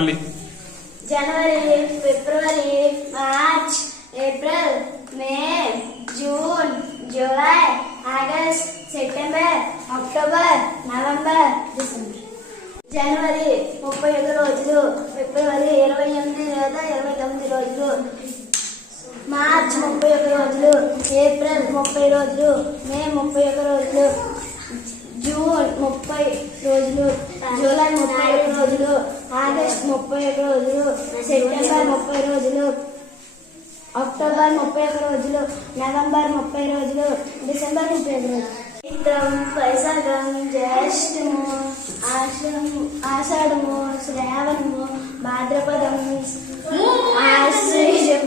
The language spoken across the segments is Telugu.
మళ్ళీ. జనవరి, ఫిబ్రవరి, March, April, May, June, July, August, September, October, November, December. జనవరి 31 రోజులు, ఫిబ్రవరి 28 లేదా 29 రోజులు, మార్చ్ 31 రోజులు, ఏప్రిల్ 30 రోజులు, మే 31 రోజులు, జూన్ 30 రోజులు, జూలై 31 రోజులు, ఆగస్ట్ 31 రోజులు, సెప్టెంబర్ 30 రోజులు, అక్టోబర్ 31 రోజులు, నవంబర్ 30 రోజులు, డిసెంబర్ 31 రోజులు. వైశాఖం, జ్యేష్ఠము, ఆషాఢము, శ్రావణము, భాద్రపదం, ఆశ్వీజం,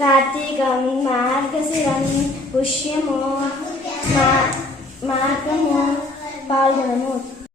కార్తీకం, మార్గశిరం, పుష్యము, మార్గము, పాల్గొనము.